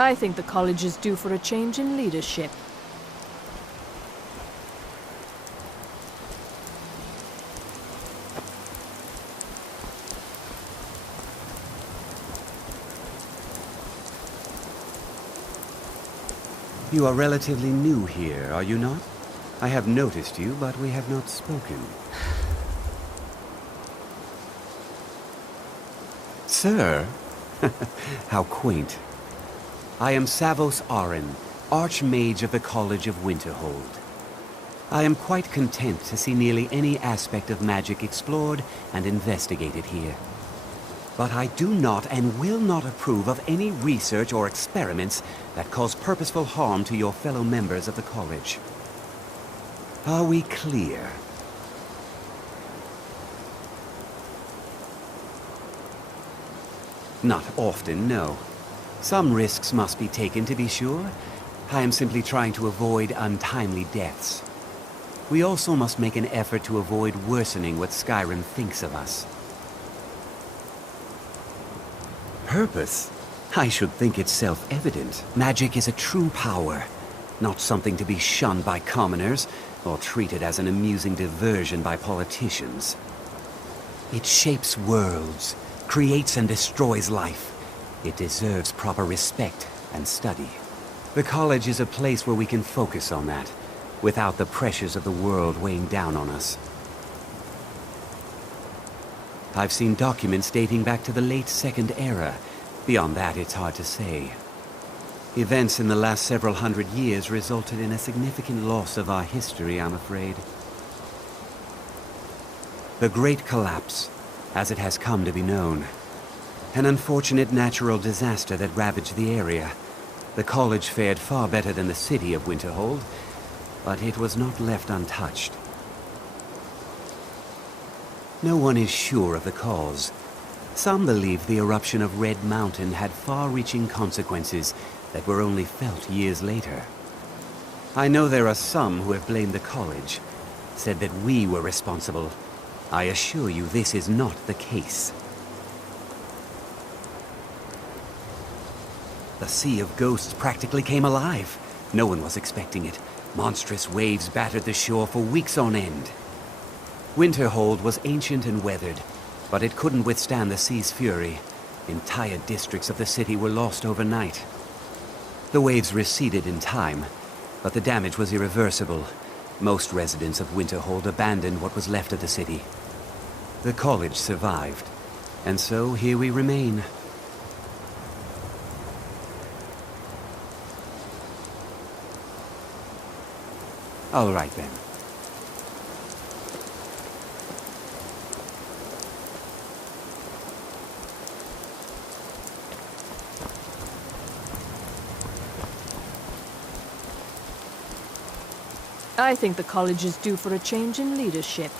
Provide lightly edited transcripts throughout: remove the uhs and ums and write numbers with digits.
I think the college is due for a change in leadership. You are relatively new here, are you not? I have noticed you, but we have not spoken. Sir? How quaint. I am Savos Arin, Archmage of the College of Winterhold. I am quite content to see nearly any aspect of magic explored and investigated here. But I do not and will not approve of any research or experiments that cause purposeful harm to your fellow members of the college. Are we clear? Not often, no. Some risks must be taken, to be sure. I am simply trying to avoid untimely deaths. We also must make an effort to avoid worsening what Skyrim thinks of us. Purpose? I should think it's self-evident. Magic is a true power, not something to be shunned by commoners or treated as an amusing diversion by politicians. It shapes worlds, creates and destroys life. It deserves proper respect and study. The college is a place where we can focus on that, without the pressures of the world weighing down on us. I've seen documents dating back to the late Second Era. Beyond that, it's hard to say. Events in the last several hundred years resulted in a significant loss of our history, I'm afraid. The Great Collapse, as it has come to be known. An unfortunate natural disaster that ravaged the area. The college fared far better than the city of Winterhold, but it was not left untouched. No one is sure of the cause. Some believe the eruption of Red Mountain had far-reaching consequences that were only felt years later. I know there are some who have blamed the college, said that we were responsible. I assure you this is not the case. The Sea of Ghosts practically came alive. No one was expecting it. Monstrous waves battered the shore for weeks on end. Winterhold was ancient and weathered, but it couldn't withstand the sea's fury. Entire districts of the city were lost overnight. The waves receded in time, but the damage was irreversible. Most residents of Winterhold abandoned what was left of the city. The college survived, and so here we remain. All right then. I think the college is due for a change in leadership.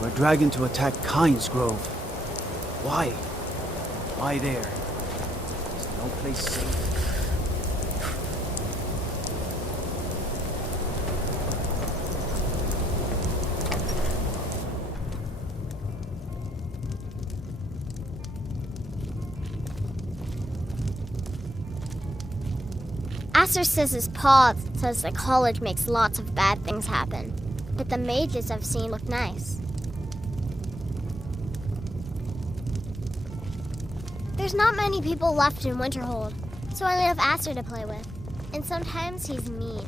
We're dragging to attack Kynes Grove. Why? Why there? There's no place safe. Master says his paw says the college makes lots of bad things happen, but the mages I've seen look nice. There's not many people left in Winterhold, so I only have Aster to play with, and sometimes he's mean.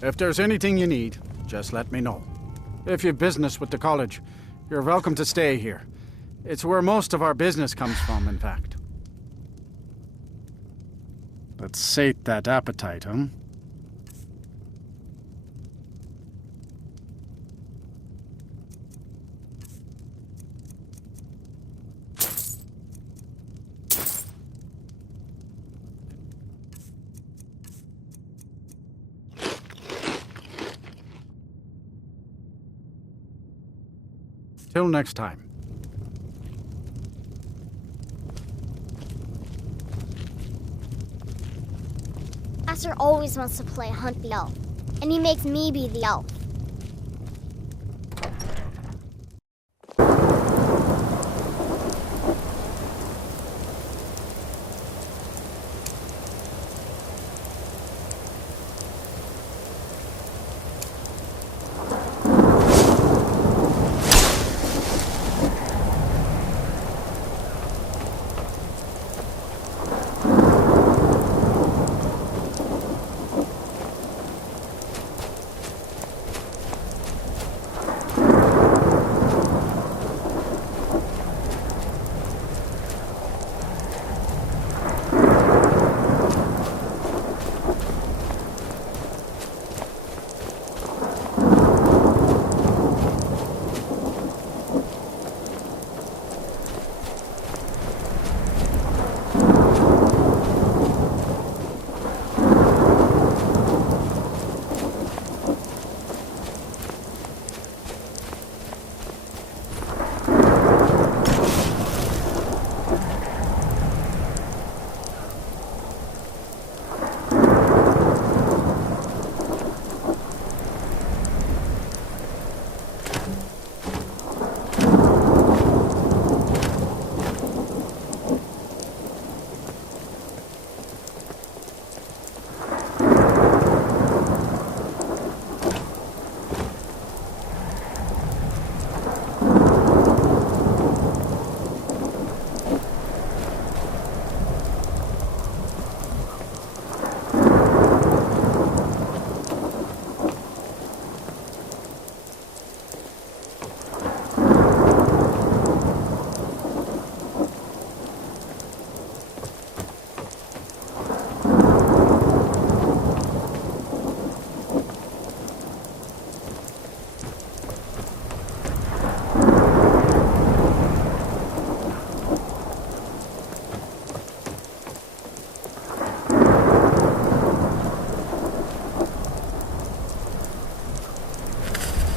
If there's anything you need, just let me know. If you've business with the college, you're welcome to stay here. It's where most of our business comes from, in fact. Let's sate that appetite, huh? Till next time. Aster always wants to play Hunt the Elf, and he makes me be the elf.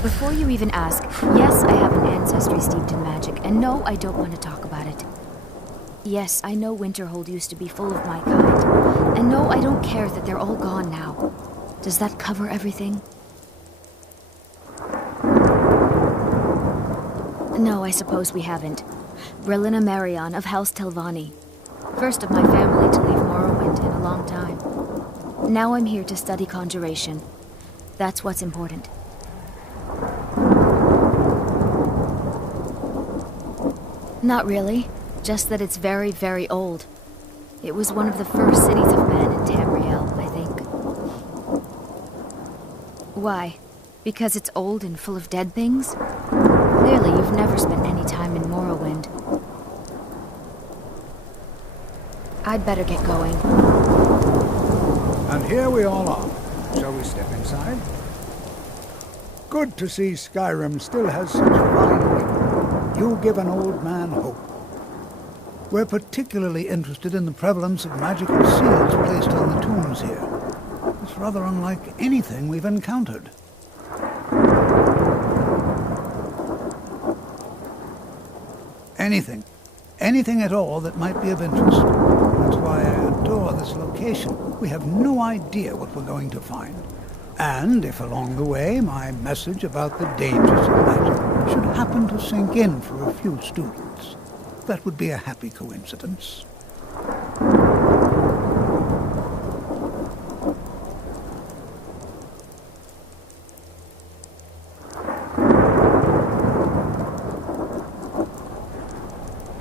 Before you even ask, yes, I have an ancestry steeped in magic, and no, I don't want to talk about it. Yes, I know Winterhold used to be full of my kind, and no, I don't care that they're all gone now. Does that cover everything? No, I suppose we haven't. Brelina Marion of House Telvanni. First of my family to leave Morrowind in a long time. Now I'm here to study conjuration. That's what's important. Not really. Just that it's very, very old. It was one of the first cities of men in Tamriel, I think. Why? Because it's old and full of dead things? Clearly, you've never spent any time in Morrowind. I'd better get going. And here we all are. Shall we step inside? Good to see Skyrim still has such fine people. You give an old man hope. We're particularly interested in the prevalence of magical seals placed on the tombs here. It's rather unlike anything we've encountered. Anything. Anything at all that might be of interest. That's why I adore this location. We have no idea what we're going to find. And if along the way my message about the dangers of magic should happen to sink in for a few students, that would be a happy coincidence.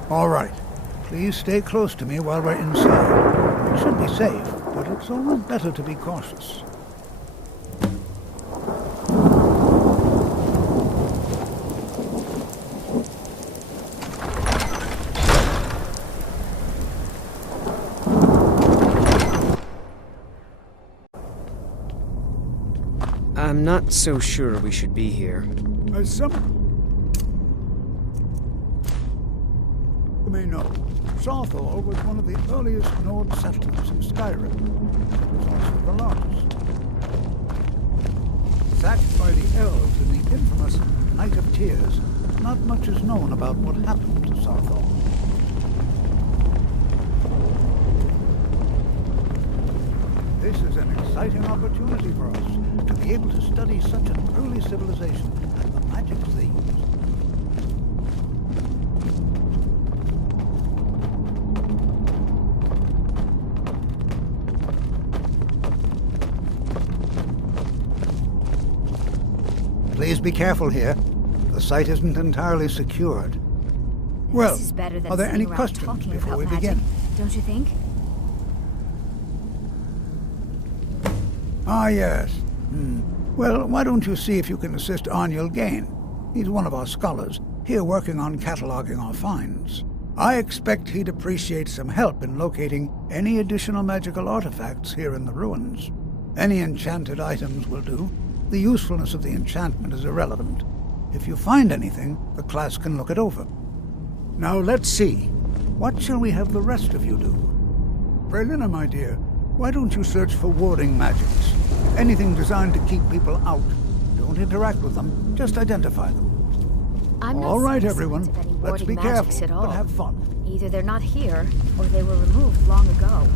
All right. Please stay close to me while we're inside. It should be safe, but it's always better to be cautious. I'm not so sure we should be here. As some may know, Sawthall was one of the earliest Nord settlements in Skyrim. It was also the largest. Sacked by the elves in the infamous Night of Tears, not much is known about what happened to Sawthall. This is an exciting opportunity for us to be able to study such an early civilization and the magic they used. Please be careful here. The site isn't entirely secured. Well, This is better than are there sitting any around questions talking before about we magic, begin? don't you think? Ah, yes. Well, why don't you see if you can assist Arniel Gain? He's one of our scholars, here working on cataloging our finds. I expect he'd appreciate some help in locating any additional magical artifacts here in the ruins. Any enchanted items will do. The usefulness of the enchantment is irrelevant. If you find anything, the class can look it over. Now let's see. What shall we have the rest of you do? Prelina, my dear, why don't you search for warding magics? Anything designed to keep people out. Don't interact with them, just identify them. I'm not All right, seeing everyone. signs of any Let's warding be magics careful, at all. but have fun. Either they're not here, or they were removed long ago.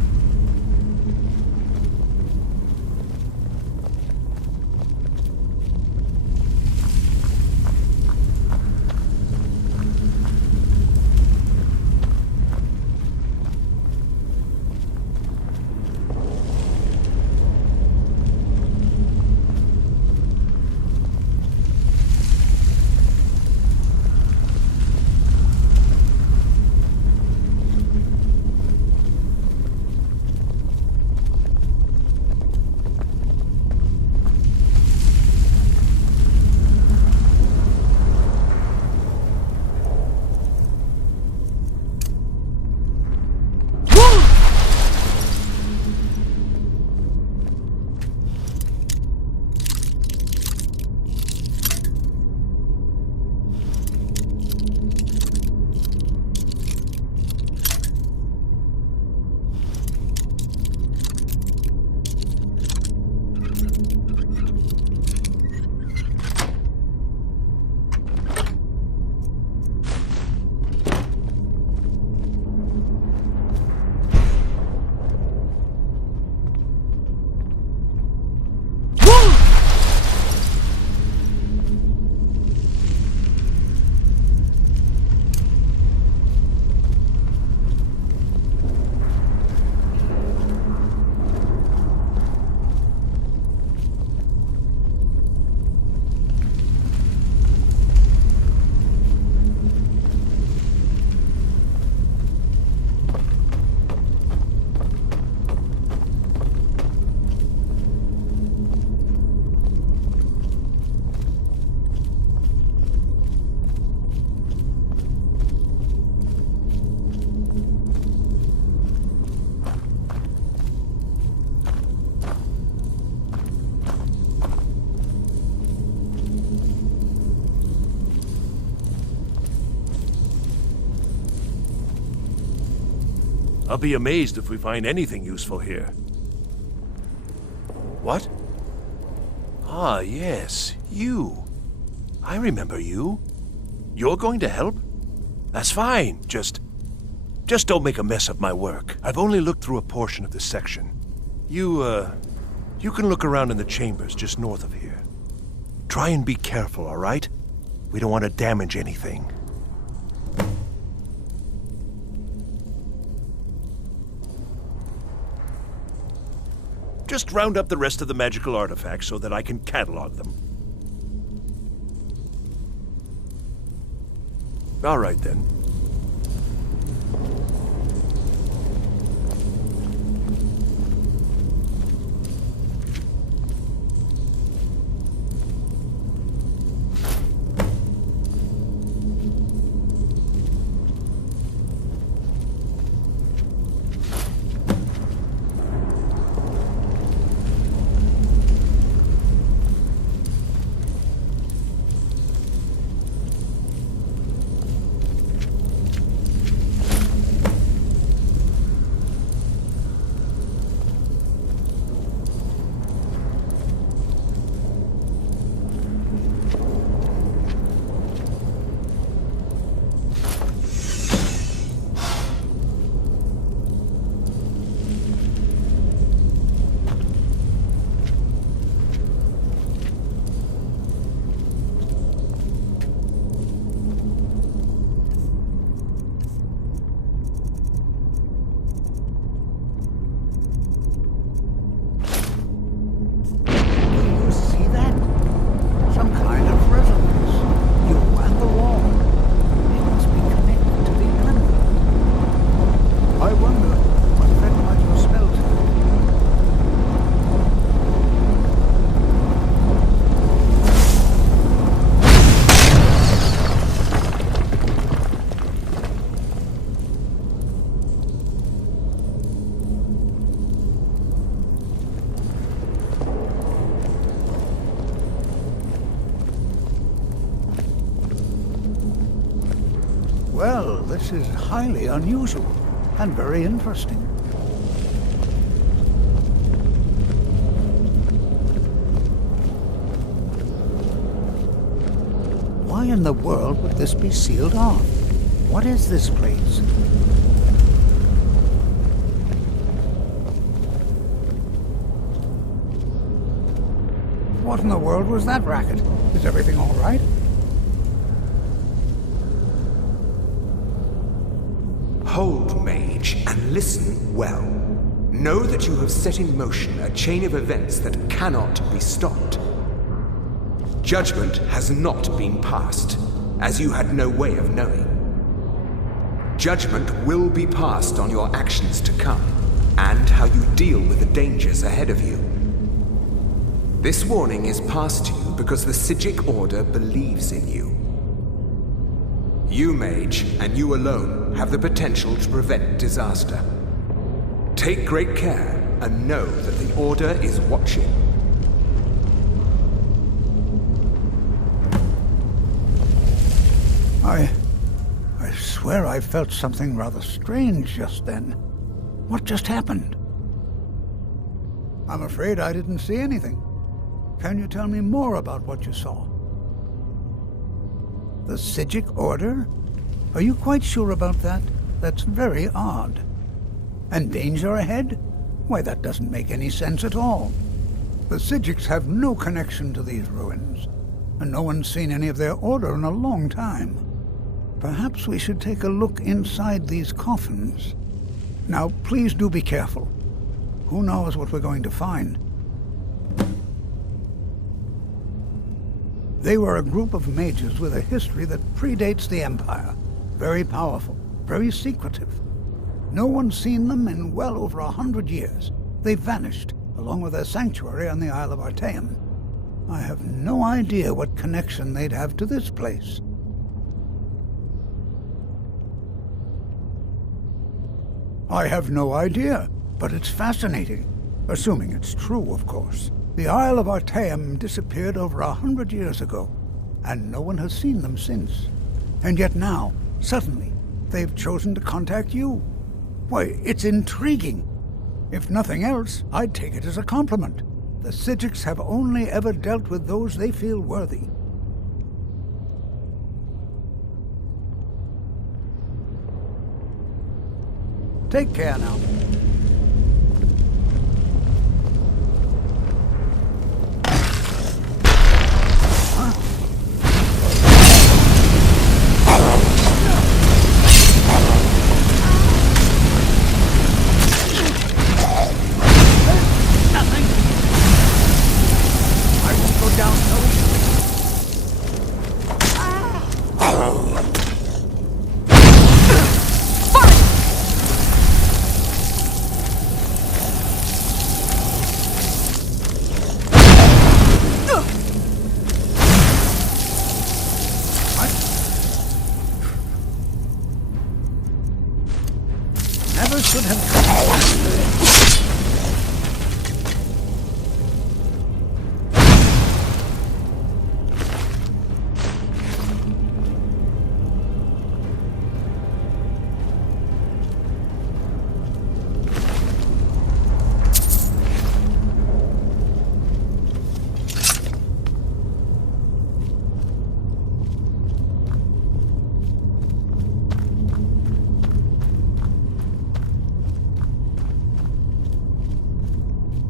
I'll be amazed if we find anything useful here. What? Ah, yes, you. I remember you. You're going to help? That's fine. Just don't make a mess of my work. I've only looked through a portion of this section. You can look around in the chambers just north of here. Try and be careful, all right? We don't want to damage anything. Just round up the rest of the magical artifacts so that I can catalog them. All right, then. Well, this is highly unusual and very interesting. Why in the world would this be sealed off? What is this place? What in the world was that racket? Is everything all right? Hold, mage, and listen well. Know that you have set in motion a chain of events that cannot be stopped. Judgment has not been passed, as you had no way of knowing. Judgment will be passed on your actions to come, and how you deal with the dangers ahead of you. This warning is passed to you because the Psijic Order believes in you. You, mage, and you alone, have the potential to prevent disaster. Take great care, and know that the Order is watching. I swear I felt something rather strange just then. What just happened? I'm afraid I didn't see anything. Can you tell me more about what you saw? The Psijic Order? Are you quite sure about that? That's very odd. And danger ahead? Why, that doesn't make any sense at all. The Psijics have no connection to these ruins, and no one's seen any of their order in a long time. Perhaps we should take a look inside these coffins. Now, please do be careful. Who knows what we're going to find? They were a group of mages with a history that predates the Empire. Very powerful, very secretive. No one's seen them in well over 100 years. They vanished, along with their sanctuary on the Isle of Artaeum. I have no idea what connection they'd have to this place. I have no idea, but it's fascinating. Assuming it's true, of course. The Isle of Artaeum disappeared over 100 years ago, and no one has seen them since. And yet now, suddenly, they've chosen to contact you. Why, it's intriguing. If nothing else, I'd take it as a compliment. The Psijics have only ever dealt with those they feel worthy. Take care now.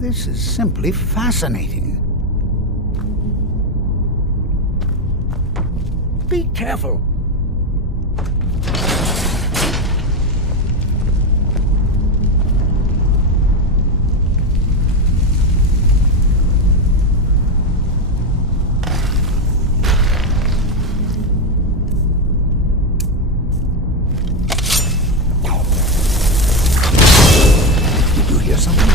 This is simply fascinating. Be careful. Did you hear something?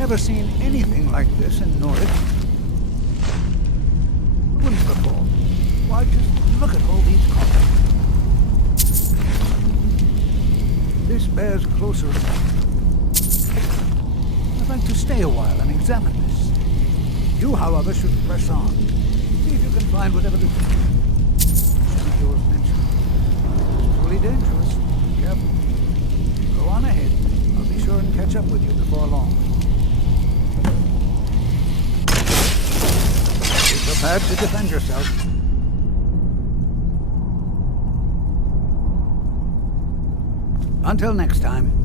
never seen anything like this in Norwich. Ruins before. Why, just look at all these columns. This bears closer attention. I'd like to stay a while and examine this. You, however, should press on. See if you can find whatever the should yours mentioned. It's truly dangerous. Be careful. Go on ahead. I'll be sure and catch up with you before long. Be prepared to defend yourself. Until next time.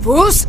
Fus!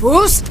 Bruce?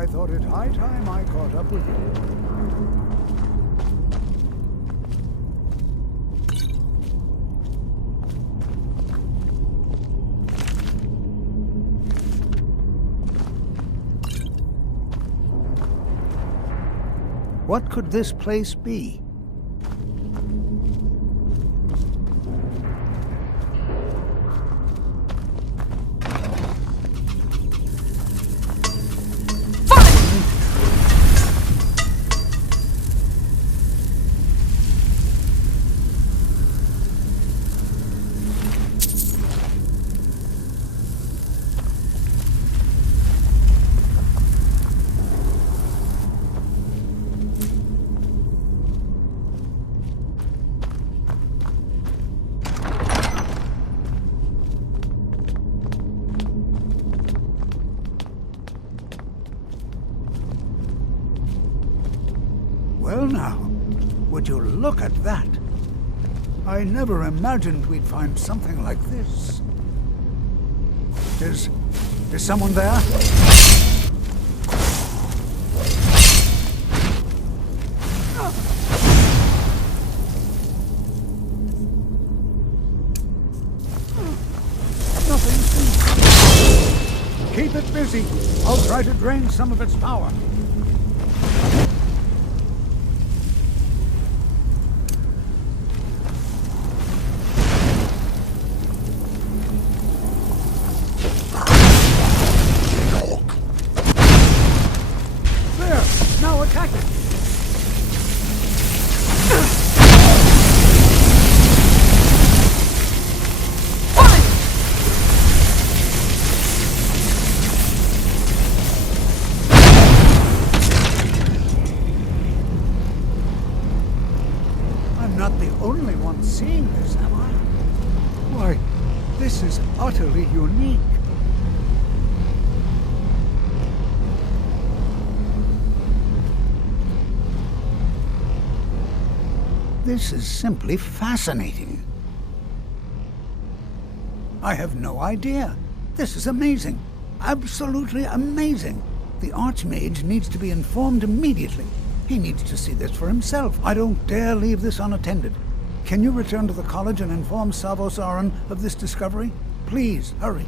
I thought it high time I caught up with you. What could this place be? look at that. I never imagined we'd find something like this. Is someone there? Nothing. Keep it busy. I'll try to drain some of its power. Utterly unique. This is simply fascinating. I have no idea. This is amazing. Absolutely amazing. The Archmage needs to be informed immediately. He needs to see this for himself. I don't dare leave this unattended. Can you return to the college and inform Savos Aran of this discovery? Please, hurry.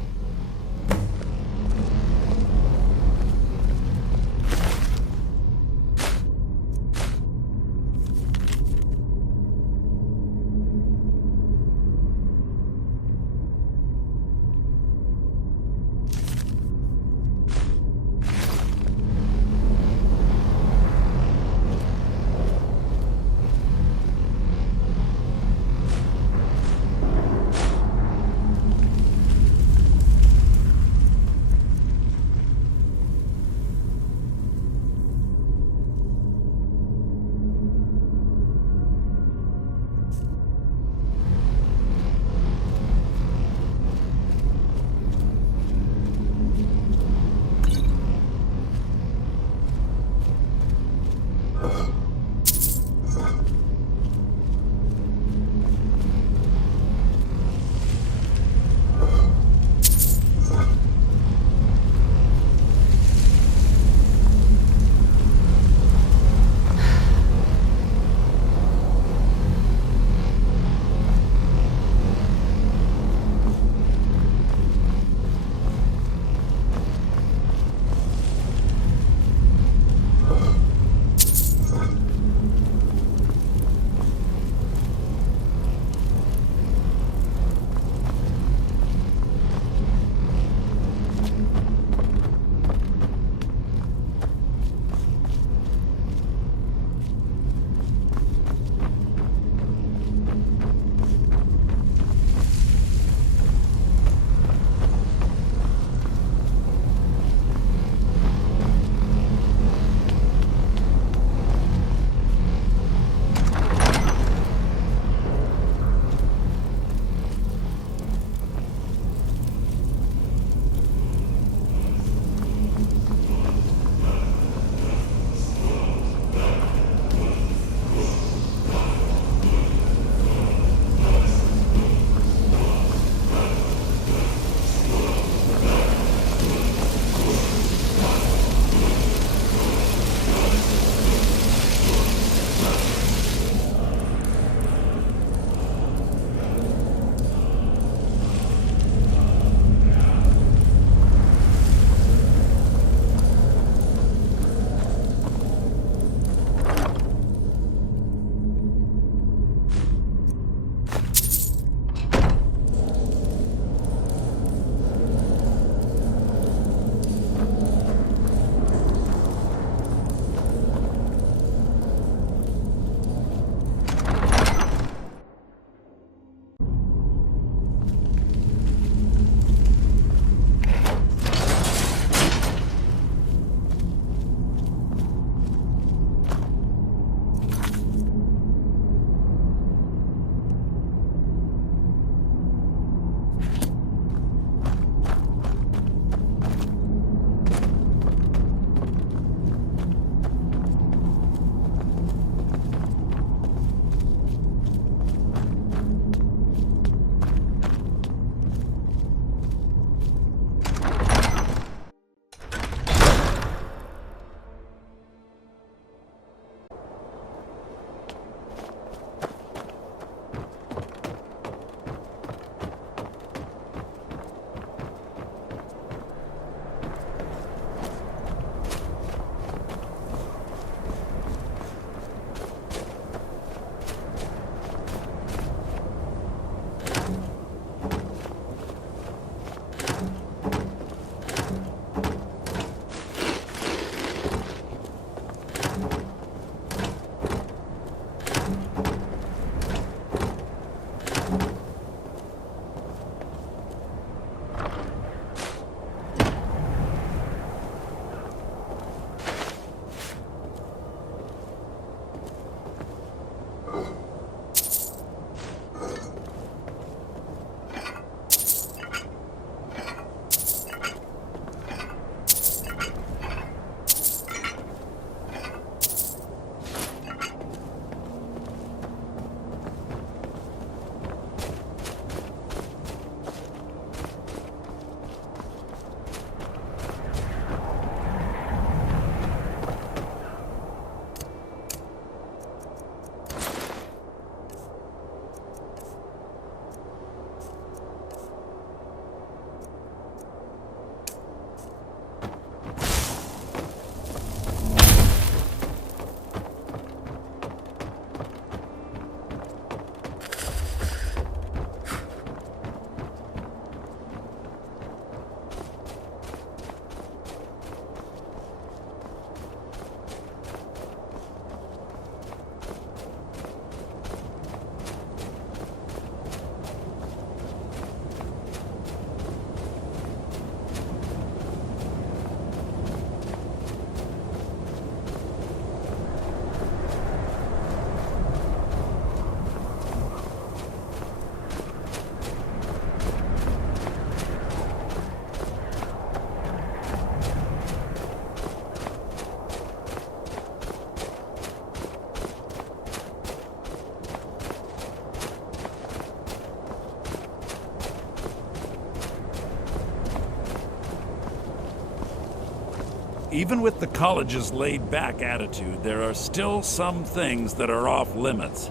Even with the college's laid-back attitude, there are still some things that are off-limits.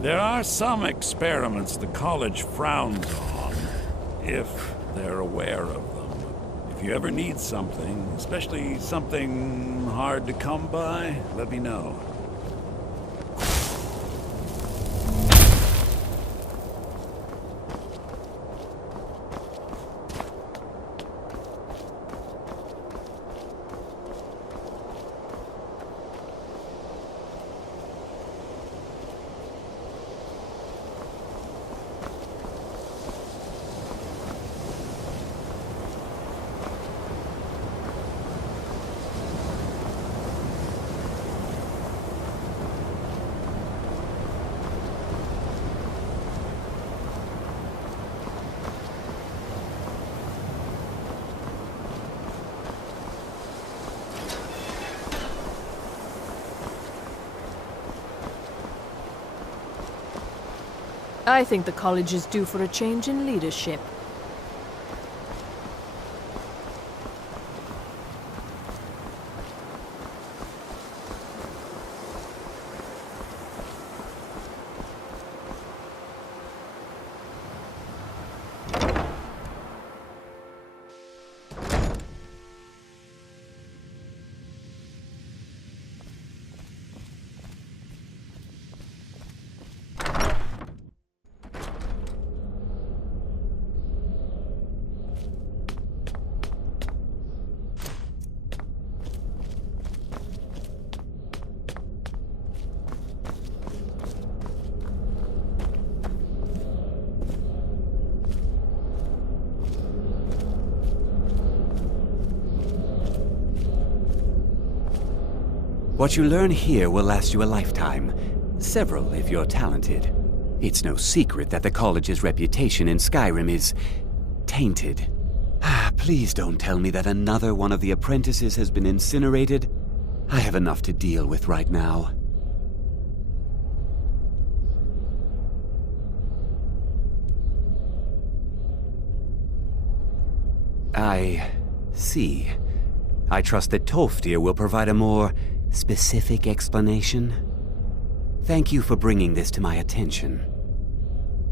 There are some experiments the college frowns on, if they're aware of them. If you ever need something, especially something hard to come by, let me know. I think the college is due for a change in leadership. What you learn here will last you a lifetime. Several, if you're talented. It's no secret that the college's reputation in Skyrim is tainted. Please don't tell me that another one of the apprentices has been incinerated. I have enough to deal with right now. I see. I trust that Ps4 will provide a more specific explanation. Thank you for bringing this to my attention.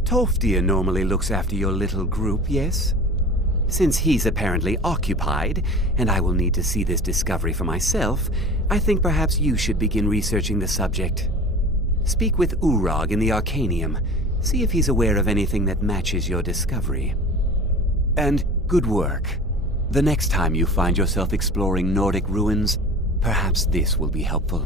Ps4 normally looks after your little group, yes? Since he's apparently occupied, and I will need to see this discovery for myself, I think perhaps you should begin researching the subject. Speak with Urag in the Arcanium. See if he's aware of anything that matches your discovery. And good work. The next time you find yourself exploring Nordic ruins, perhaps this will be helpful.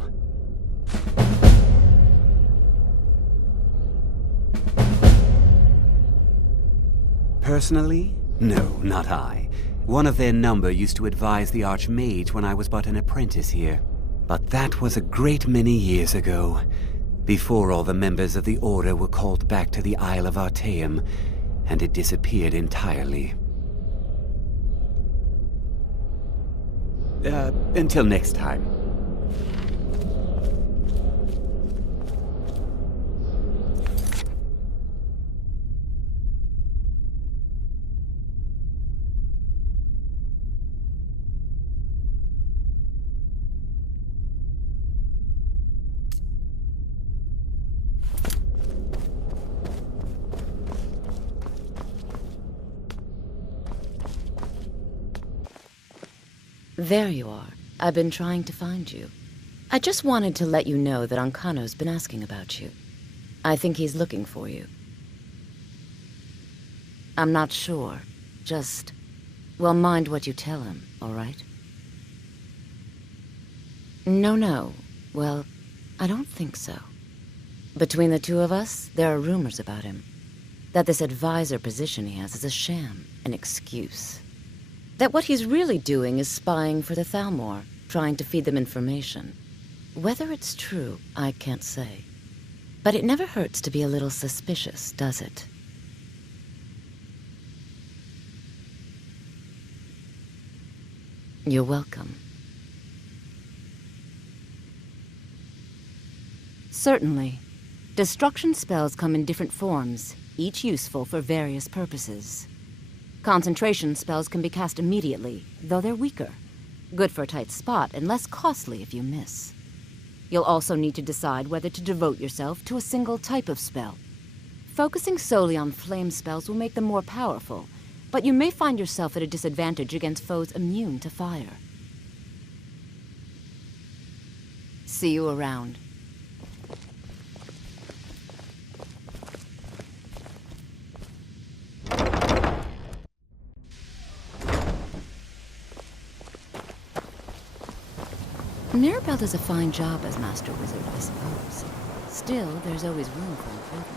Personally? No, not I. One of their number used to advise the Archmage when I was but an apprentice here. But that was a great many years ago, before all the members of the Order were called back to the Isle of Artaeum, and it disappeared entirely. Until next time. There you are. I've been trying to find you. I just wanted to let you know that Ancano's been asking about you. I think he's looking for you. I'm not sure. Just, well, mind what you tell him, all right? No. Well, I don't think so. Between the two of us, there are rumors about him. That this advisor position he has is a sham, an excuse. That what he's really doing is spying for the Thalmor, trying to feed them information. Whether it's true, I can't say. But it never hurts to be a little suspicious, does it? You're welcome. Certainly. Destruction spells come in different forms, each useful for various purposes. Concentration spells can be cast immediately, though they're weaker. Good for a tight spot and less costly if you miss. You'll also need to decide whether to devote yourself to a single type of spell. Focusing solely on flame spells will make them more powerful, but you may find yourself at a disadvantage against foes immune to fire. See you around. Mirabelle does a fine job as Master Wizard, I suppose. Still, there's always room for improvement.